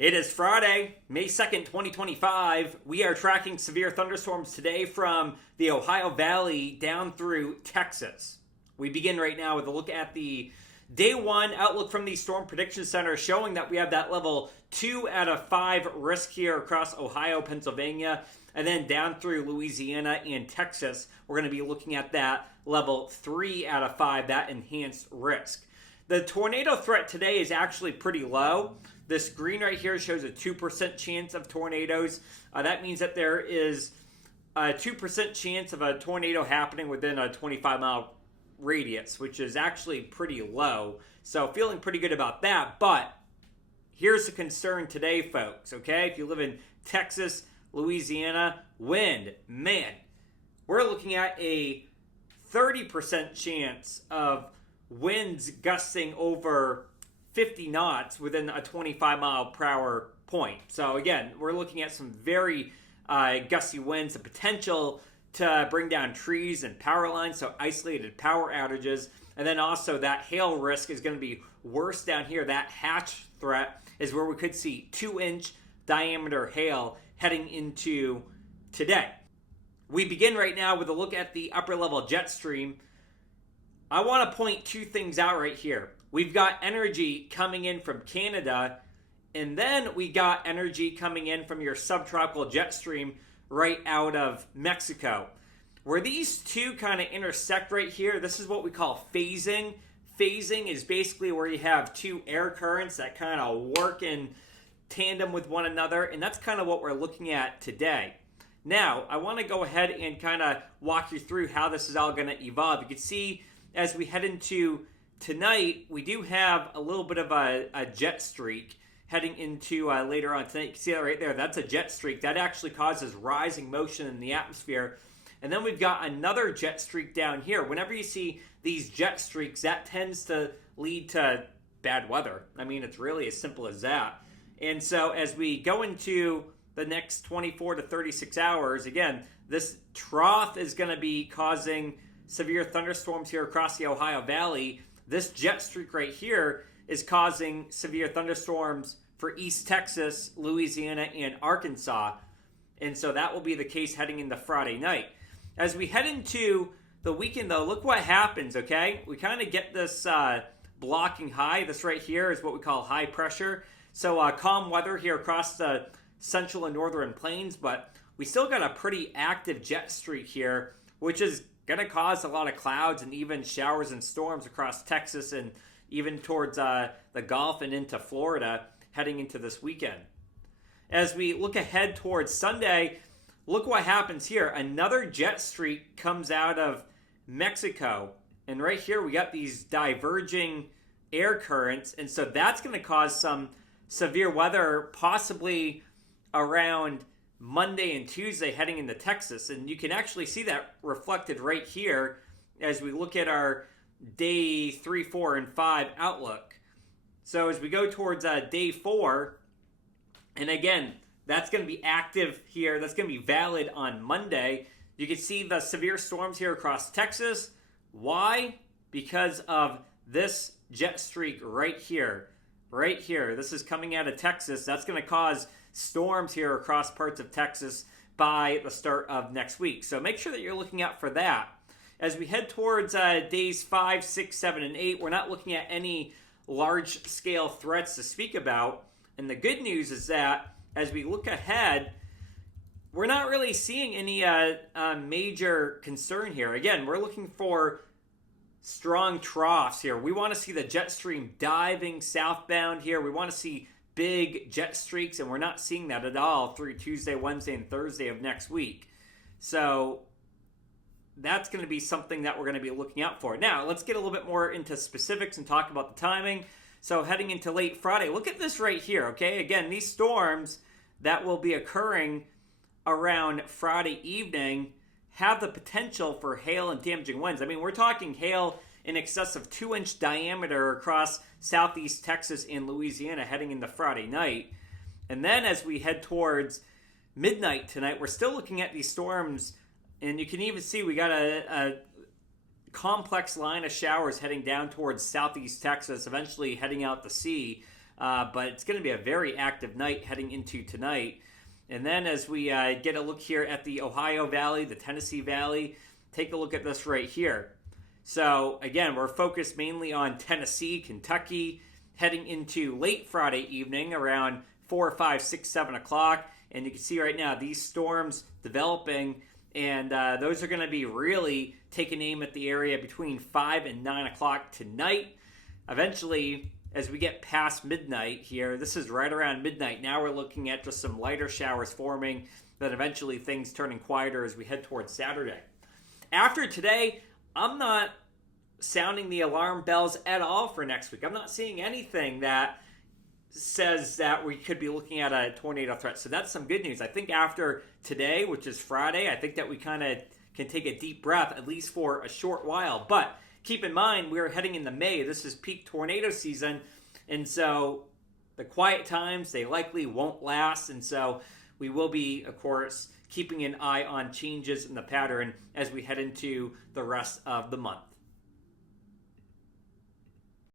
It is Friday, May 2nd, 2025. We are tracking severe thunderstorms today from the Ohio Valley down through Texas. We begin right now with a look at the day one outlook from the Storm Prediction Center, showing that we have that level 2 out of 5 risk here across Ohio, Pennsylvania, and then down through Louisiana and Texas. We're going to be looking at that level 3 out of 5, that enhanced risk. The tornado threat today is actually pretty low. This green right here shows a 2% chance of tornadoes. That means that there is a 2% chance of a tornado happening within a 25-mile radius, which is actually pretty low. So feeling pretty good about that. But here's the concern today, folks, okay? If you live in Texas, Louisiana, wind, man, we're looking at a 30% chance of winds gusting over 50 knots within a 25 mile per hour point. So again, we're looking at some very gusty winds, the potential to bring down trees and power lines, so isolated power outages. And then also that hail risk is going to be worse down here. That hatch threat is where we could see 2-inch diameter hail heading into today. We begin right now with a look at the upper level jet stream. I want to point two things out right here. We've got energy coming in from Canada, and then we got energy coming in from your subtropical jet stream right out of Mexico. Where these two kind of intersect right here, this is what we call phasing. Phasing is basically where you have two air currents that kind of work in tandem with one another, and that's kind of what we're looking at today. Now, I want to go ahead and kind of walk you through how this is all going to evolve. You can see as we head into tonight, we do have a little bit of a jet streak heading into later on tonight. You can see that right there. That's a jet streak. That actually causes rising motion in the atmosphere. And then we've got another jet streak down here. Whenever you see these jet streaks, that tends to lead to bad weather. I mean, it's really as simple as that. And so as we go into the next 24 to 36 hours, again, this trough is going to be causing severe thunderstorms here across the Ohio Valley. This jet streak right here is causing severe thunderstorms for East Texas, Louisiana, and Arkansas. And so that will be the case heading into Friday night. As we head into the weekend, though, look what happens, okay? We kind of get this blocking high. This right here is what we call high pressure. So calm weather here across the central and northern plains, but we still got a pretty active jet streak here, which is going to cause a lot of clouds and even showers and storms across Texas and even towards the Gulf and into Florida heading into this weekend. As we look ahead towards Sunday, look what happens here. Another jet streak comes out of Mexico. And right here we got these diverging air currents. And so that's going to cause some severe weather possibly around Monday and Tuesday heading into Texas. And you can actually see that reflected right here as we look at our day 3, 4, and 5 outlook. So as we go towards day 4, and again, that's going to be active here. That's going to be valid on Monday. You can see the severe storms here across Texas. Why? Because of this jet streak right here. Right here. This is coming out of Texas. That's going to cause storms here across parts of Texas by the start of next week. So make sure that you're looking out for that. As we head towards days 5, 6, 7, and 8, we're not looking at any large-scale threats to speak about. And the good news is that as we look ahead, we're not really seeing any major concern here. Again, we're looking for strong troughs here. We want to see the jet stream diving southbound here. We want to see big jet streaks, and we're not seeing that at all through Tuesday, Wednesday, and Thursday of next week. So that's going to be something that we're going to be looking out for. Now, let's get a little bit more into specifics and talk about the timing. So heading into late Friday, look at this right here, okay? Again, these storms that will be occurring around Friday evening have the potential for hail and damaging winds. I mean, we're talking hail in excess of 2-inch diameter across southeast Texas and Louisiana heading into Friday night. And then as we head towards midnight tonight, we're still looking at these storms, and you can even see we got a complex line of showers heading down towards southeast Texas, eventually heading out to sea but it's going to be a very active night heading into tonight. And then as we get a look here at the Ohio Valley, the Tennessee Valley, take a look at this right here. So again, we're focused mainly on Tennessee, Kentucky, heading into late Friday evening around 4, 5, 6, 7 o'clock. And you can see right now these storms developing, and those are going to be really taking aim at the area between 5 and 9 o'clock tonight. Eventually, as we get past midnight here, this is right around midnight. Now we're looking at just some lighter showers forming, then eventually things turning quieter as we head towards Saturday. After today, I'm not sounding the alarm bells at all for next week. I'm not seeing anything that says that we could be looking at a tornado threat. So that's some good news. I think after today, which is Friday, I think that we kind of can take a deep breath, at least for a short while. But keep in mind, we're heading into May. This is peak tornado season. And so the quiet times, they likely won't last. And so we will be, of course, keeping an eye on changes in the pattern as we head into the rest of the month.